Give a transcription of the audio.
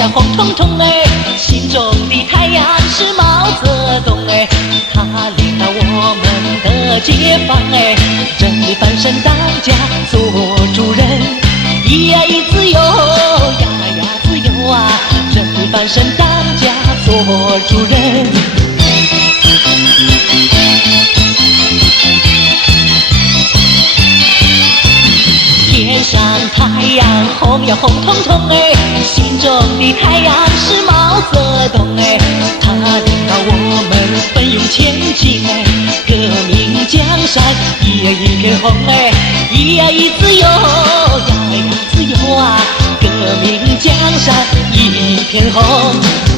呀红彤彤哎，心中的太阳是毛泽东哎，他领导我们的解放哎，人民翻身当家做主人，咿呀咿自由呀呀自由啊，人民翻身当家做主人。天上太阳红呀红彤彤哎，心中的太阳是毛泽东哎，他领导我们奋勇前进哎，革命江山一呀一片红哎，咿呀咿自由呀呀自由啊，革命江山一片红。